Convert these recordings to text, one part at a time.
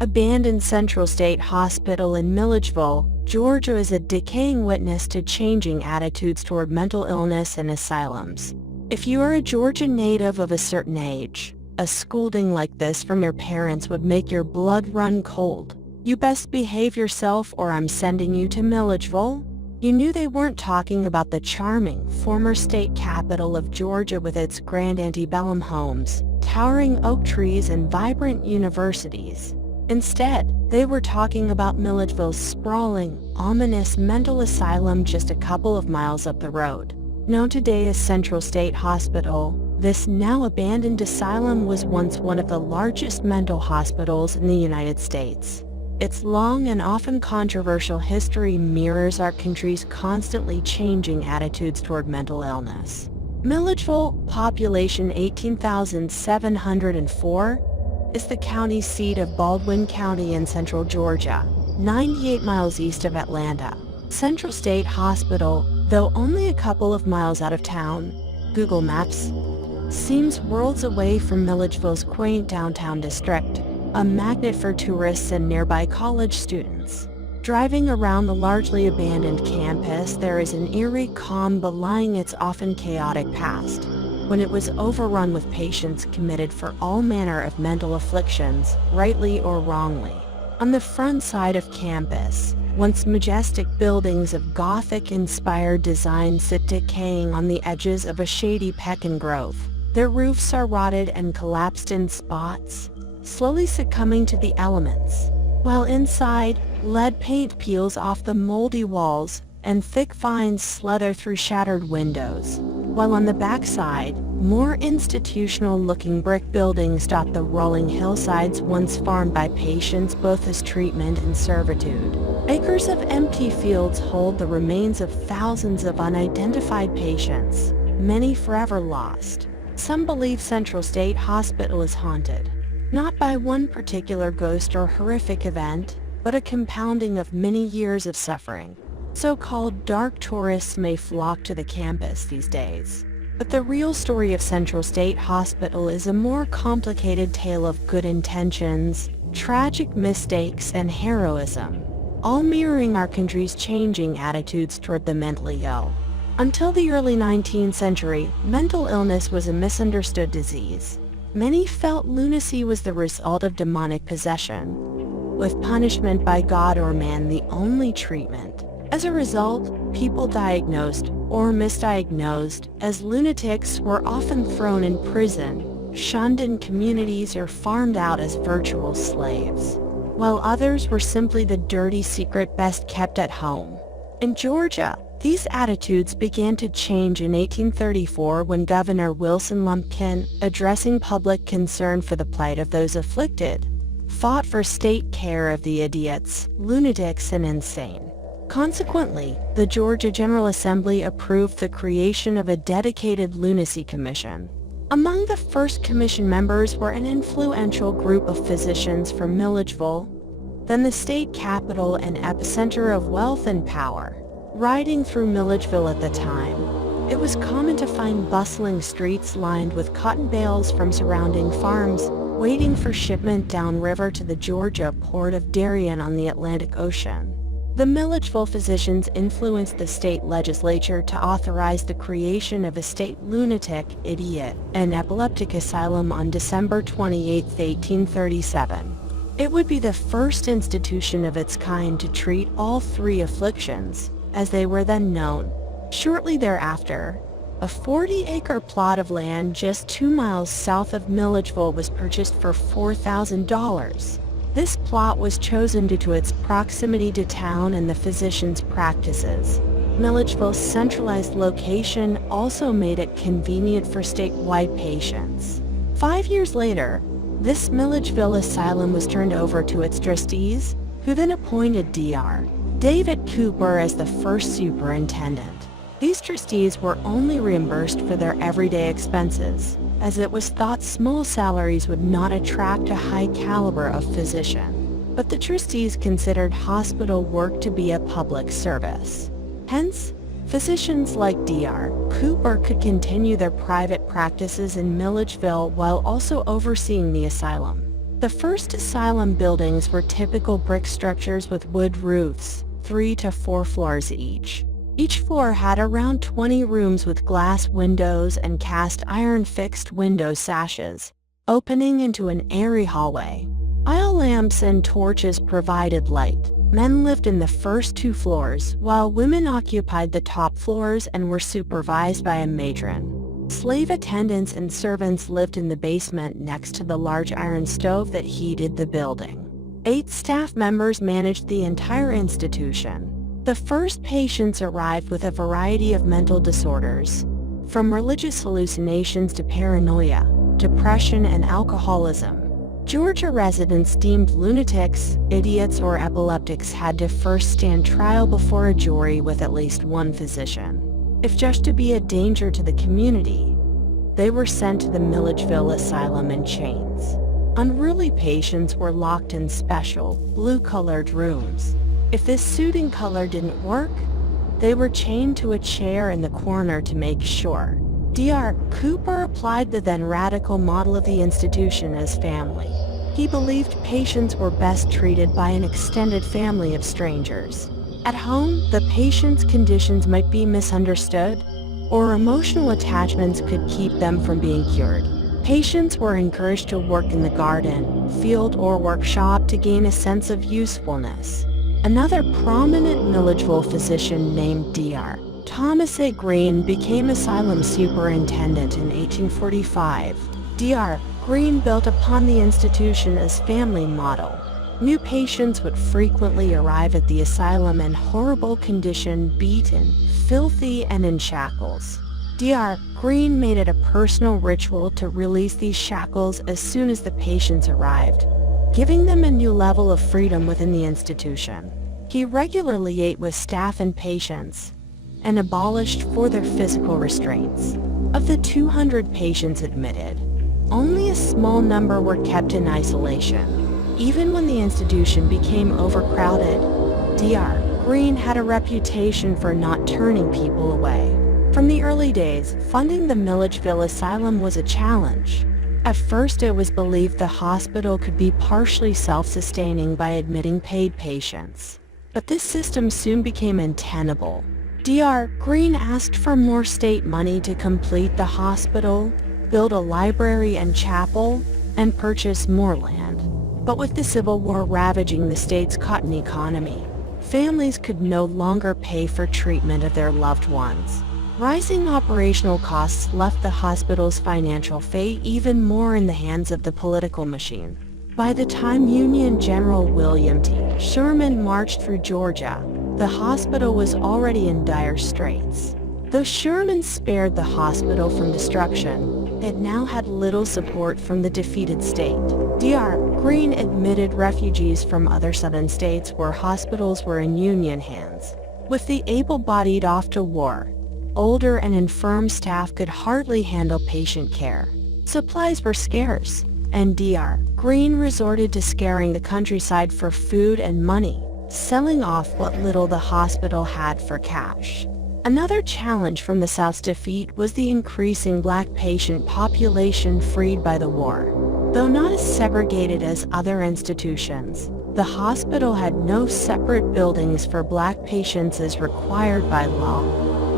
Abandoned Central State Hospital in Milledgeville, Georgia is a decaying witness to changing attitudes toward mental illness and asylums. If you are a Georgia native of a certain age, a scolding like this from your parents would make your blood run cold. You best behave yourself or I'm sending you to Milledgeville. You knew they weren't talking about the charming former state capital of Georgia with its grand antebellum homes, towering oak trees, and vibrant universities. Instead, they were talking about Milledgeville's sprawling, ominous mental asylum just a couple of miles up the road. Known today as Central State Hospital, this now abandoned asylum was once one of the largest mental hospitals in the United States. Its long and often controversial history mirrors our country's constantly changing attitudes toward mental illness. Milledgeville, population 18,704, is the county seat of Baldwin County in central Georgia, 98 miles east of Atlanta. Central State Hospital, though only a couple of miles out of town, Google Maps, seems worlds away from Milledgeville's quaint downtown district, a magnet for tourists and nearby college students. Driving around the largely abandoned campus, there is an eerie calm belying its often chaotic past, when it was overrun with patients committed for all manner of mental afflictions, rightly or wrongly. On the front side of campus, once majestic buildings of Gothic-inspired design sit decaying on the edges of a shady pecan grove. Their roofs are rotted and collapsed in spots, slowly succumbing to the elements, while inside, lead paint peels off the moldy walls and thick vines slither through shattered windows, while on the backside, more institutional-looking brick buildings dot the rolling hillsides once farmed by patients both as treatment and servitude. Acres of empty fields hold the remains of thousands of unidentified patients, many forever lost. Some believe Central State Hospital is haunted, not by one particular ghost or horrific event, but a compounding of many years of suffering. So-called dark tourists may flock to the campus these days, but the real story of Central State Hospital is a more complicated tale of good intentions, tragic mistakes, and heroism, all mirroring our country's changing attitudes toward the mentally ill. Until the early 19th century, mental illness was a misunderstood disease. Many felt lunacy was the result of demonic possession, with punishment by God or man the only treatment. As a result, people diagnosed or misdiagnosed as lunatics were often thrown in prison, shunned in communities, or farmed out as virtual slaves, while others were simply the dirty secret best kept at home. In Georgia, these attitudes began to change in 1834 when Governor Wilson Lumpkin, addressing public concern for the plight of those afflicted, fought for state care of the idiots, lunatics, and insane. Consequently, the Georgia General Assembly approved the creation of a dedicated lunacy commission. Among the first commission members were an influential group of physicians from Milledgeville, then the state capital and epicenter of wealth and power. Riding through Milledgeville at the time, it was common to find bustling streets lined with cotton bales from surrounding farms, waiting for shipment downriver to the Georgia port of Darien on the Atlantic Ocean. The Milledgeville physicians influenced the state legislature to authorize the creation of a state lunatic, idiot, and epileptic asylum on December 28, 1837. It would be the first institution of its kind to treat all three afflictions, as they were then known. Shortly thereafter, a 40-acre plot of land just 2 miles south of Milledgeville was purchased for $4,000. This plot was chosen due to its proximity to town and the physicians' practices. Milledgeville's centralized location also made it convenient for statewide patients. 5 years later, this Milledgeville asylum was turned over to its trustees, who then appointed Dr. David Cooper as the first superintendent. These trustees were only reimbursed for their everyday expenses, as it was thought small salaries would not attract a high caliber of physician. But the trustees considered hospital work to be a public service. Hence, physicians like Dr. Cooper could continue their private practices in Milledgeville while also overseeing the asylum. The first asylum buildings were typical brick structures with wood roofs, 3 to 4 floors each. Each floor had around 20 rooms with glass windows and cast iron fixed window sashes, opening into an airy hallway. Oil lamps and torches provided light. Men lived in the first 2 floors, while women occupied the top floors and were supervised by a matron. Slave attendants and servants lived in the basement next to the large iron stove that heated the building. 8 staff members managed the entire institution. The first patients arrived with a variety of mental disorders, from religious hallucinations to paranoia, depression, and alcoholism. Georgia residents deemed lunatics, idiots, or epileptics had to first stand trial before a jury with at least one physician. If judged to be a danger to the community, they were sent to the Milledgeville Asylum in chains. Unruly patients were locked in special, blue-colored rooms. If this soothing color didn't work, they were chained to a chair in the corner to make sure. Dr. Cooper applied the then radical model of the institution as family. He believed patients were best treated by an extended family of strangers. At home, the patient's conditions might be misunderstood, or emotional attachments could keep them from being cured. Patients were encouraged to work in the garden, field, or workshop to gain a sense of usefulness. Another prominent Milledgeville physician named Dr. Thomas A. Green became asylum superintendent in 1845. Dr. Green built upon the institution's family model. New patients would frequently arrive at the asylum in horrible condition, beaten, filthy, and in shackles. Dr. Green made it a personal ritual to release these shackles as soon as the patients arrived, giving them a new level of freedom within the institution. He regularly ate with staff and patients, and abolished for their physical restraints. Of the 200 patients admitted, only a small number were kept in isolation. Even when the institution became overcrowded, Dr. Green had a reputation for not turning people away. From the early days, funding the Milledgeville Asylum was a challenge. At first, it was believed the hospital could be partially self-sustaining by admitting paid patients. But this system soon became untenable. Dr. Green asked for more state money to complete the hospital, build a library and chapel, and purchase more land. But with the Civil War ravaging the state's cotton economy, families could no longer pay for treatment of their loved ones. Rising operational costs left the hospital's financial fate even more in the hands of the political machine. By the time Union General William T. Sherman marched through Georgia, the hospital was already in dire straits. Though Sherman spared the hospital from destruction, it now had little support from the defeated state. Dr. Green admitted refugees from other southern states where hospitals were in Union hands. With the able-bodied off to war, older and infirm staff could hardly handle patient care. Supplies were scarce, and Dr. Green resorted to scouring the countryside for food and money, selling off what little the hospital had for cash. Another challenge from the South's defeat was the increasing black patient population freed by the war. Though not as segregated as other institutions, the hospital had no separate buildings for black patients as required by law,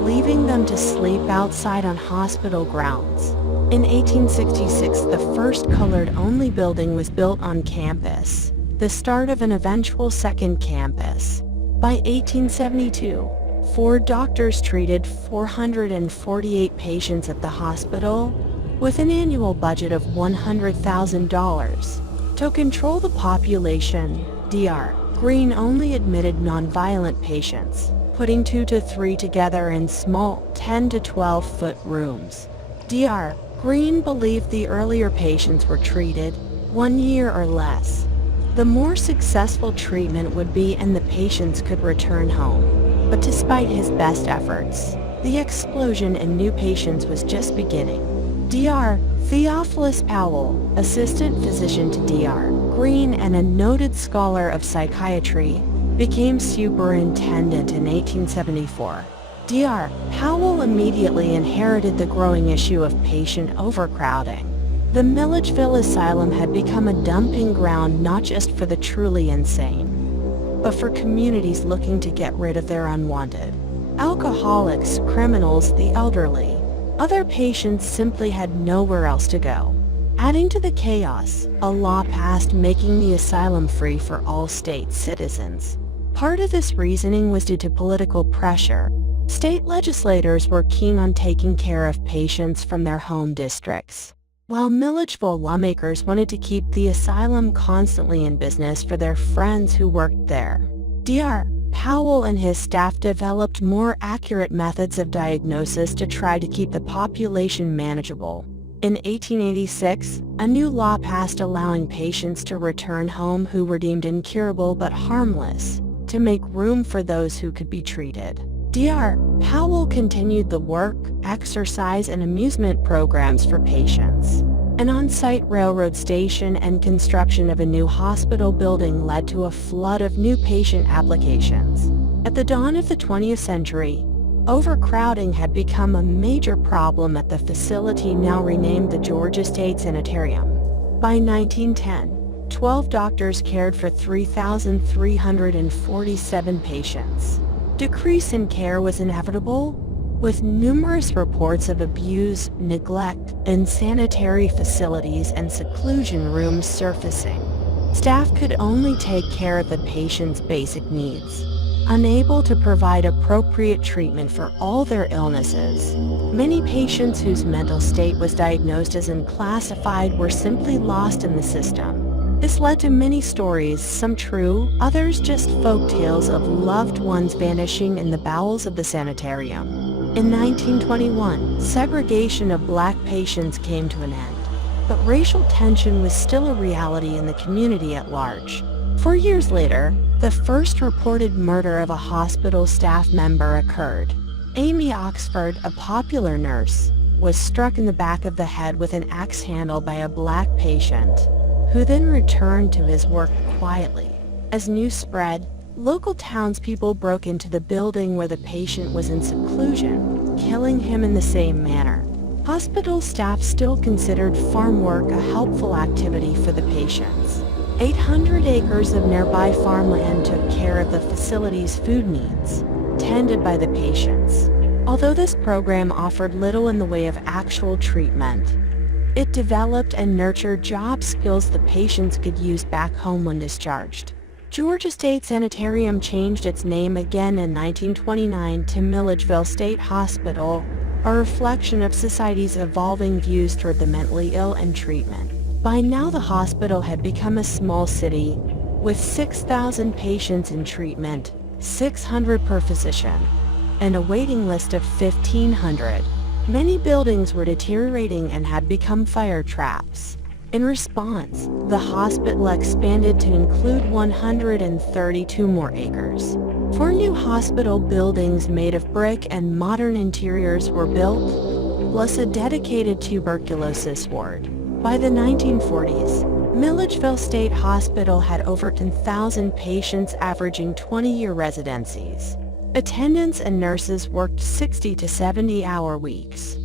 leaving them to sleep outside on hospital grounds. In 1866, the first colored-only building was built on campus, the start of an eventual second campus. By 1872, 4 doctors treated 448 patients at the hospital, with an annual budget of $100,000. To control the population, Dr. Green only admitted nonviolent patients, putting 2 to 3 together in small 10 to 12-foot rooms. Dr. Green believed the earlier patients were treated 1 year or less, the more successful treatment would be and the patients could return home. But despite his best efforts, the explosion in new patients was just beginning. Dr. Theophilus Powell, assistant physician to Dr. Green and a noted scholar of psychiatry, became superintendent in 1874. Dr. Powell immediately inherited the growing issue of patient overcrowding. The Milledgeville Asylum had become a dumping ground not just for the truly insane, but for communities looking to get rid of their unwanted alcoholics, criminals, the elderly. Other patients simply had nowhere else to go. Adding to the chaos, a law passed making the asylum free for all state citizens. Part of this reasoning was due to political pressure. State legislators were keen on taking care of patients from their home districts, while Milledgeville lawmakers wanted to keep the asylum constantly in business for their friends who worked there. Dr. Powell and his staff developed more accurate methods of diagnosis to try to keep the population manageable. In 1886, a new law passed allowing patients to return home who were deemed incurable but harmless, to make room for those who could be treated. Dr. Powell continued the work, exercise, and amusement programs for patients. An on-site railroad station and construction of a new hospital building led to a flood of new patient applications. At the dawn of the 20th century, overcrowding had become a major problem at the facility now renamed the Georgia State Sanitarium. By 1910, 12 doctors cared for 3,347 patients. Decrease in care was inevitable, with numerous reports of abuse, neglect, insanitary facilities, and seclusion rooms surfacing. Staff could only take care of the patient's basic needs, unable to provide appropriate treatment for all their illnesses. Many patients whose mental state was diagnosed as unclassified were simply lost in the system. This led to many stories, some true, others just folk tales of loved ones vanishing in the bowels of the sanitarium. In 1921, segregation of black patients came to an end, but racial tension was still a reality in the community at large. 4 years later, the first reported murder of a hospital staff member occurred. Amy Oxford, a popular nurse, was struck in the back of the head with an axe handle by a black patient, who then returned to his work quietly. As news spread, local townspeople broke into the building where the patient was in seclusion, killing him in the same manner. Hospital staff still considered farm work a helpful activity for the patients. 800 acres of nearby farmland took care of the facility's food needs, tended by the patients. Although this program offered little in the way of actual treatment, it developed and nurtured job skills the patients could use back home when discharged. Georgia State Sanitarium changed its name again in 1929 to Milledgeville State Hospital, a reflection of society's evolving views toward the mentally ill and treatment. By now the hospital had become a small city, with 6,000 patients in treatment, 600 per physician, and a waiting list of 1,500. Many buildings were deteriorating and had become fire traps. In response, the hospital expanded to include 132 more acres. 4 new hospital buildings made of brick and modern interiors were built, plus a dedicated tuberculosis ward. By the 1940s, Milledgeville State Hospital had over 10,000 patients averaging 20-year residencies. Attendants and nurses worked 60 to 70-hour weeks,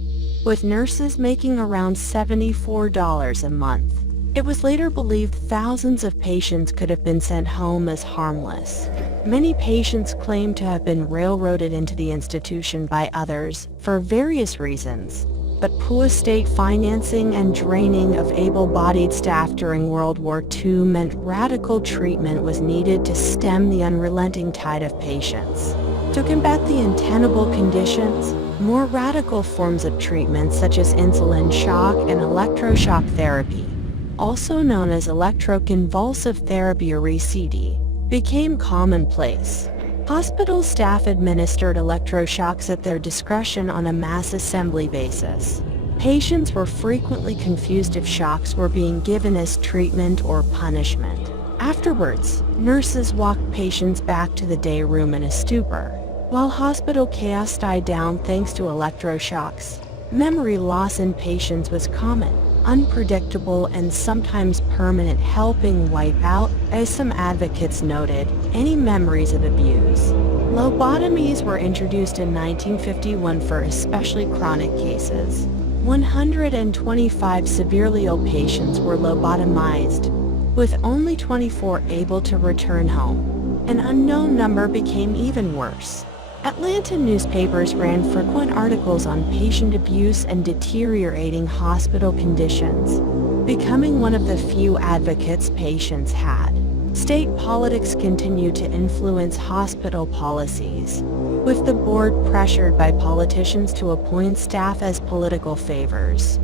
with nurses making around $74 a month. It was later believed thousands of patients could have been sent home as harmless. Many patients claimed to have been railroaded into the institution by others for various reasons, but poor state financing and draining of able-bodied staff during World War II meant radical treatment was needed to stem the unrelenting tide of patients. To combat the untenable conditions, more radical forms of treatment such as insulin shock and electroshock therapy, also known as electroconvulsive therapy or ECT, became commonplace. Hospital staff administered electroshocks at their discretion on a mass assembly basis. Patients were frequently confused if shocks were being given as treatment or punishment. Afterwards, nurses walked patients back to the day room in a stupor. While hospital chaos died down thanks to electroshocks, memory loss in patients was common, unpredictable, and sometimes permanent, helping wipe out, as some advocates noted, any memories of abuse. Lobotomies were introduced in 1951 for especially chronic cases. 125 severely ill patients were lobotomized, with only 24 able to return home. An unknown number became even worse. Atlanta newspapers ran frequent articles on patient abuse and deteriorating hospital conditions, becoming one of the few advocates patients had. State politics continued to influence hospital policies, with the board pressured by politicians to appoint staff as political favors,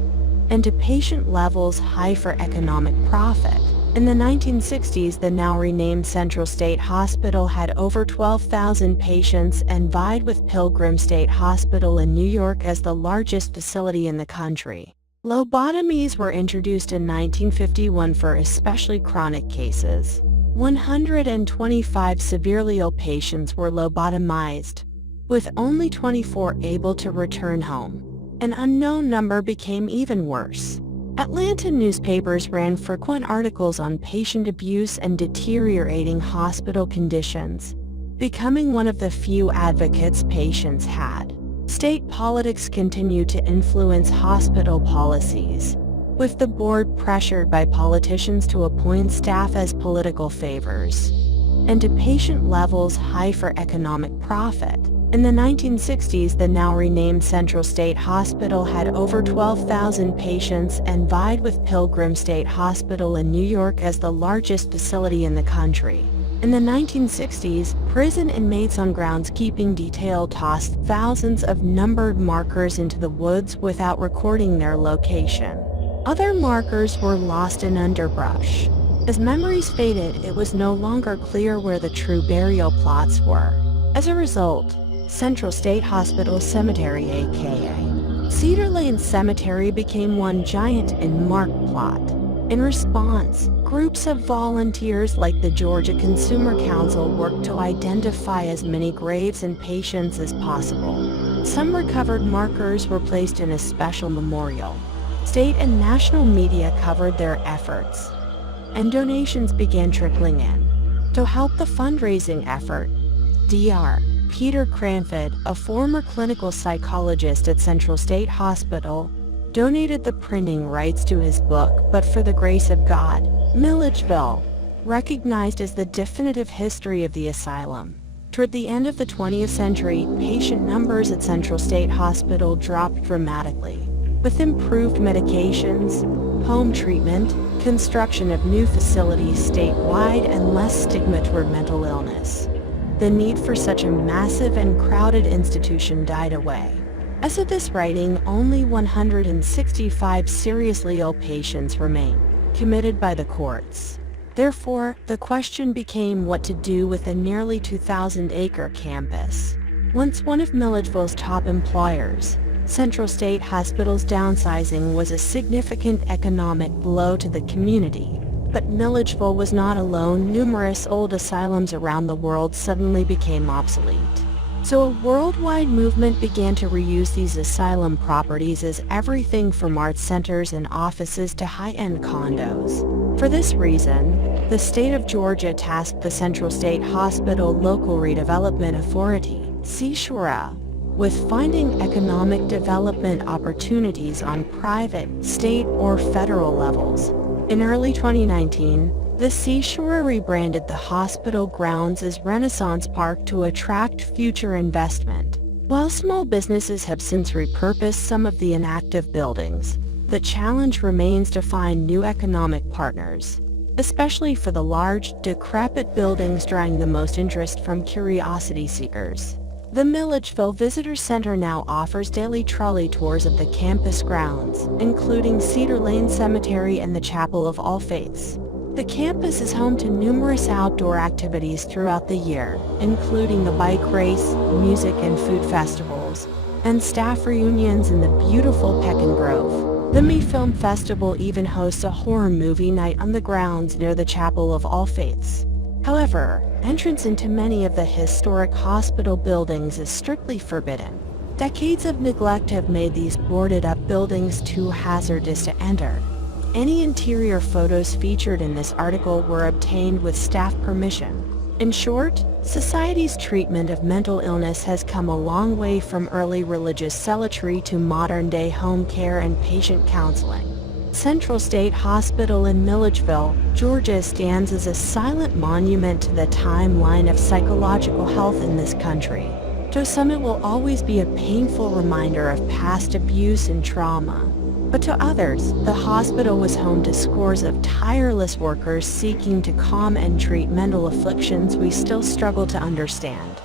and to patient levels high for economic profit. In the 1960s, the now renamed Central State Hospital had over 12,000 patients and vied with Pilgrim State Hospital in New York as the largest facility in the country. Lobotomies were introduced in 1951 for especially chronic cases. 125 severely ill patients were lobotomized, with only 24 able to return home. An unknown number became even worse. Atlanta newspapers ran frequent articles on patient abuse and deteriorating hospital conditions, becoming one of the few advocates patients had. State politics continued to influence hospital policies, with the board pressured by politicians to appoint staff as political favors, and to patient levels high for economic profit. In the 1960s, the now renamed Central State Hospital had over 12,000 patients and vied with Pilgrim State Hospital in New York as the largest facility in the country. In the 1960s, prison inmates on groundskeeping detail tossed thousands of numbered markers into the woods without recording their location. Other markers were lost in underbrush. As memories faded, it was no longer clear where the true burial plots were. As a result, Central State Hospital Cemetery, aka Cedar Lane Cemetery, became one giant unmarked plot. In response, groups of volunteers like the Georgia Consumer Council worked to identify as many graves and patients as possible. Some recovered markers were placed in a special memorial. State and national media covered their efforts, and donations began trickling in. To help the fundraising effort, Dr. Peter Cranford, a former clinical psychologist at Central State Hospital, donated the printing rights to his book, But for the Grace of God, Milledgeville, recognized as the definitive history of the asylum. Toward the end of the 20th century, patient numbers at Central State Hospital dropped dramatically. With improved medications, home treatment, construction of new facilities statewide, and less stigma toward mental illness, the need for such a massive and crowded institution died away. As of this writing, only 165 seriously ill patients remain, committed by the courts. Therefore, the question became what to do with a nearly 2,000-acre campus. Once one of Milledgeville's top employers, Central State Hospital's downsizing was a significant economic blow to the community. But Milledgeville was not alone. Numerous old asylums around the world suddenly became obsolete. So a worldwide movement began to reuse these asylum properties as everything from art centers and offices to high-end condos. For this reason, the state of Georgia tasked the Central State Hospital Local Redevelopment Authority, CSHRA, with finding economic development opportunities on private, state, or federal levels. In early 2019, the CSHRA rebranded the hospital grounds as Renaissance Park to attract future investment. While small businesses have since repurposed some of the inactive buildings, the challenge remains to find new economic partners, especially for the large, decrepit buildings drawing the most interest from curiosity seekers. The Milledgeville Visitor Center now offers daily trolley tours of the campus grounds, including Cedar Lane Cemetery and the Chapel of All Faiths. The campus is home to numerous outdoor activities throughout the year, including the bike race, music and food festivals, and staff reunions in the beautiful Peckin Grove. The May Film Festival even hosts a horror movie night on the grounds near the Chapel of All Faiths. However, entrance into many of the historic hospital buildings is strictly forbidden. Decades of neglect have made these boarded-up buildings too hazardous to enter. Any interior photos featured in this article were obtained with staff permission. In short, society's treatment of mental illness has come a long way from early religious zealotry to modern-day home care and patient counseling. Central State Hospital in Milledgeville, Georgia stands as a silent monument to the timeline of psychological health in this country. To some, it will always be a painful reminder of past abuse and trauma. But to others, the hospital was home to scores of tireless workers seeking to calm and treat mental afflictions we still struggle to understand.